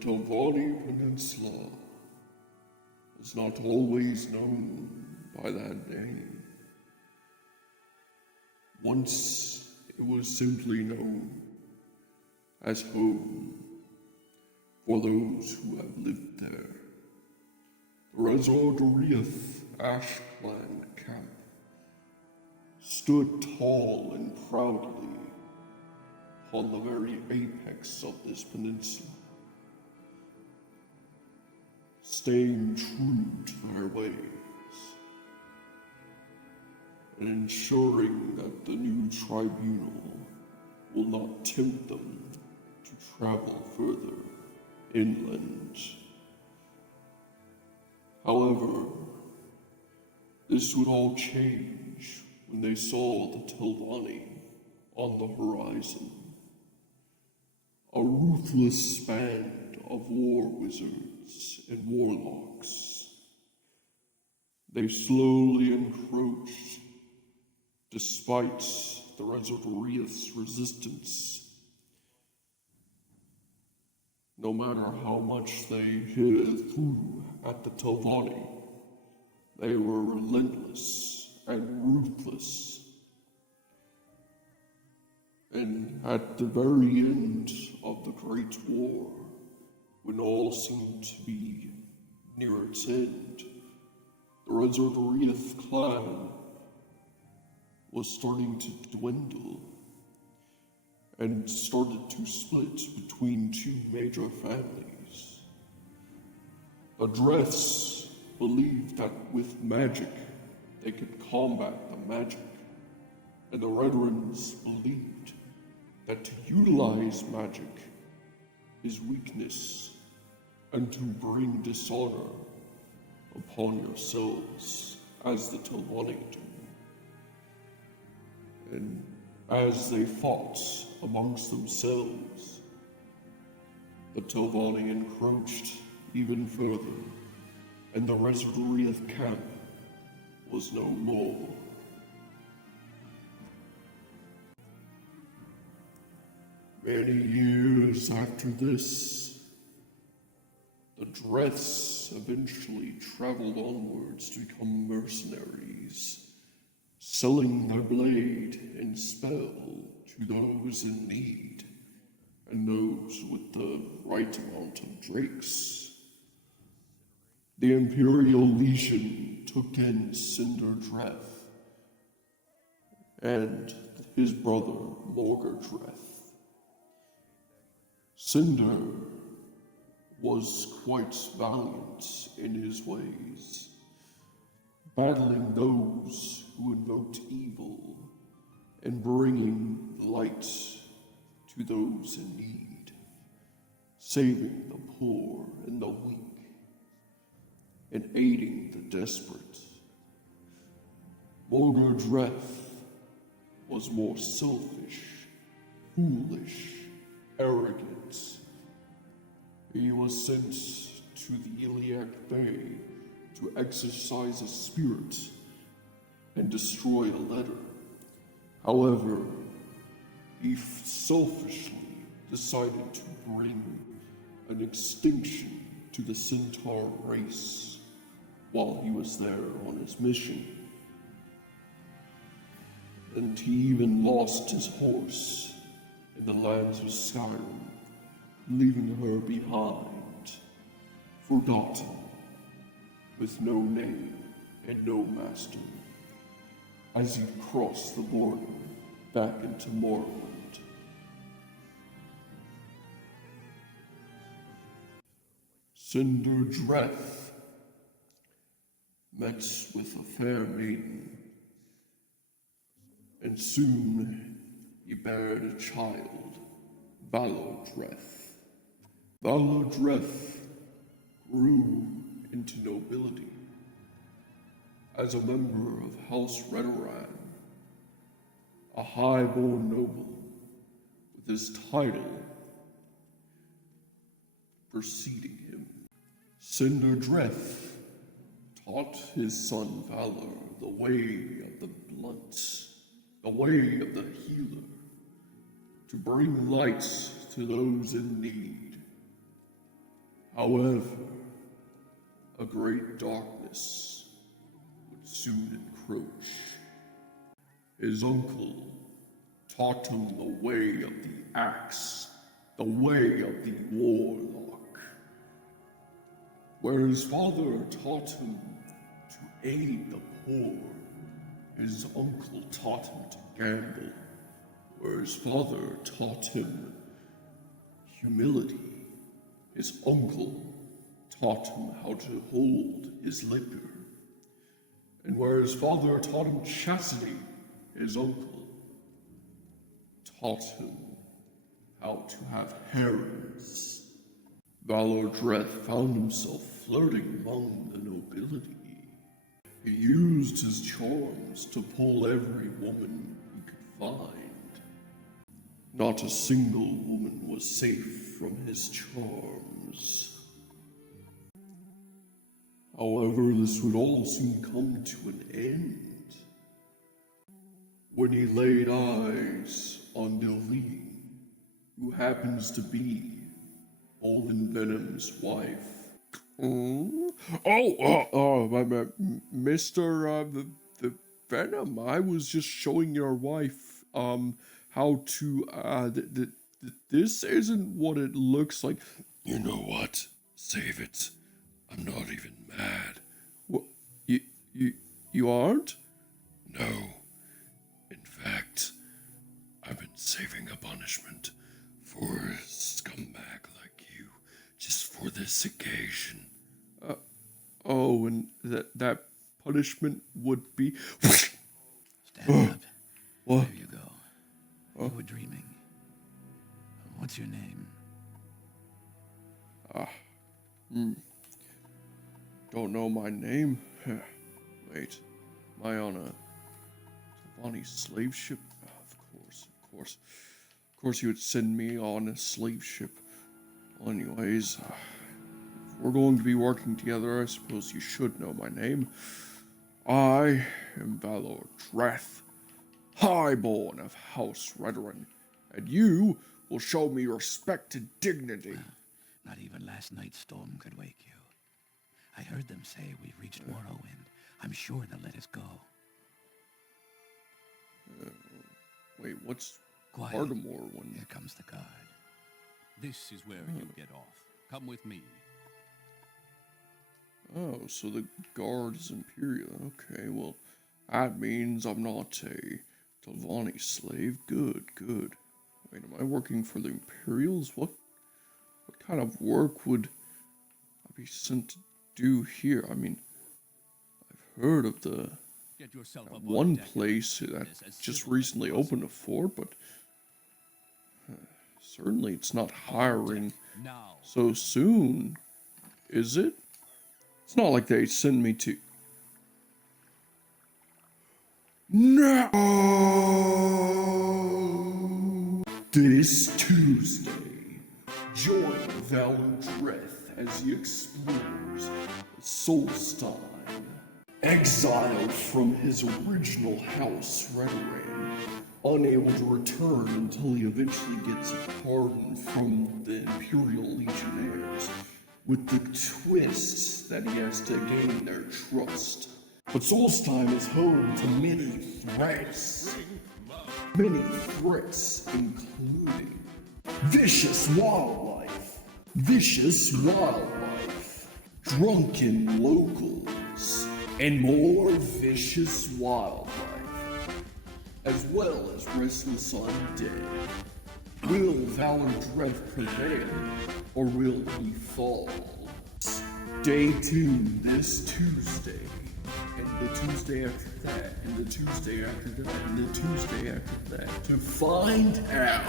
Telvanni Peninsula was not always known by that name. Once it was simply known as home for those who have lived there. The Valor Dreth Ash Clan camp stood tall and proudly on the very apex of this peninsula, staying true to their ways and ensuring that the new tribunal will not tempt them to travel further inland. However, this would all change when they saw the Telvanni on the horizon. A ruthless band of war wizards and warlocks. They slowly encroached despite the Valor Dreth's resistance. No matter how much they hit through at the Telvanni, they were relentless and ruthless. And at the very end of the Great War, when all seemed to be near its end, the Valor Dreth clan was starting to dwindle and started to split between two major families. The Dreths believed that with magic they could combat the magic, and the Redrens believed that to utilize magic is weakness and to bring dishonor upon yourselves as the Telvanni do. And as they fought amongst themselves, the Telvanni encroached even further, and the Valor Dreth camp was no more. Many years after this, the Dreths eventually traveled onwards to become mercenaries, selling their blade and spell to those in need, and those with the right amount of drakes. The Imperial Legion took in Cinder Dreth and his brother Morgar Dreth. Cinder was quite valiant in his ways, battling those who invoked evil and bringing light to those in need, saving the poor and the weak, and aiding the desperate. Morgar Dreth was more selfish, foolish, arrogant. He was sent to the Iliac Bay to exercise a spirit and destroy a letter. However, he selfishly decided to bring an extinction to the Centaur race while he was there on his mission. And he even lost his horse in the lands of Skyrim, leaving her behind, forgotten, with no name and no master, as he crossed the border back into Morrowind. Cinder Dreth met with a fair maiden, and soon he bared a child, Fallow Dreth. Fallow Dreth grew into nobility as a member of House Redoran, a high-born noble with his title preceding him. Cinder Dreth taught his son Valor the way of the blunt, the way of the healer, to bring light to those in need. However, a great darkness would soon encroach. His uncle taught him the way of the axe, the way of the warlock. Where his father taught him to aid the poor, his uncle taught him to gamble. Where his father taught him humility, his uncle taught him how to hold his liquor. And where his father taught him chastity, his uncle taught him how to have harems. Valor Dreth found himself flirting among the nobility. He used his charms to pull every woman he could find. Not a single woman was safe from his charms. However, this would all soon come to an end when he laid eyes on Delvine, who happens to be Olin Venom's wife. Mr. The Venom, I was just showing your wife, how to, this isn't what it looks like. You know what? Save it. I'm not even mad. What? You aren't? No. In fact, I've been saving a punishment for a scumbag like you, just for this occasion. And that punishment would be... Stand up. What? There you go. You were dreaming. What's your name? Don't know my name? Wait, am I on a Talvani slave ship? Of course you would send me on a slave ship. Well, anyways, if we're going to be working together, I suppose you should know my name. I am Valor Dreth, highborn of House Redoran, and you will show me respect and dignity. Not even last night's storm could wake you. I heard them say we've reached Morrowind. I'm sure they'll let us go. Wait, what's Quiet. Ardamore when... Here comes the guard. This is where you get off. Come with me. Oh, so the guard is Imperial. Okay, well, that means I'm not a Talvani slave. Good. Wait, am I working for the Imperials? What kind of work would I be sent to do here? I mean, I've heard of the Get yourself up on one deck. place that just recently opened a fort, but certainly it's not hiring Now. so soon, is it? It's not like they send me to... No! This Tuesday, join Valor Dreth as he explores Solstein. Exiled from his original house, Redoran, unable to return until he eventually gets a pardon from the Imperial Legionnaires, with the twist that he has to gain their trust. But Solstein is home to many threats, including vicious wildlife, drunken locals, and more vicious wildlife, as well as restless undead. Will Valor Dreth prevail, or will he fall? Stay tuned this Tuesday, and the Tuesday after that, and the Tuesday after that, and the Tuesday after that, to find out.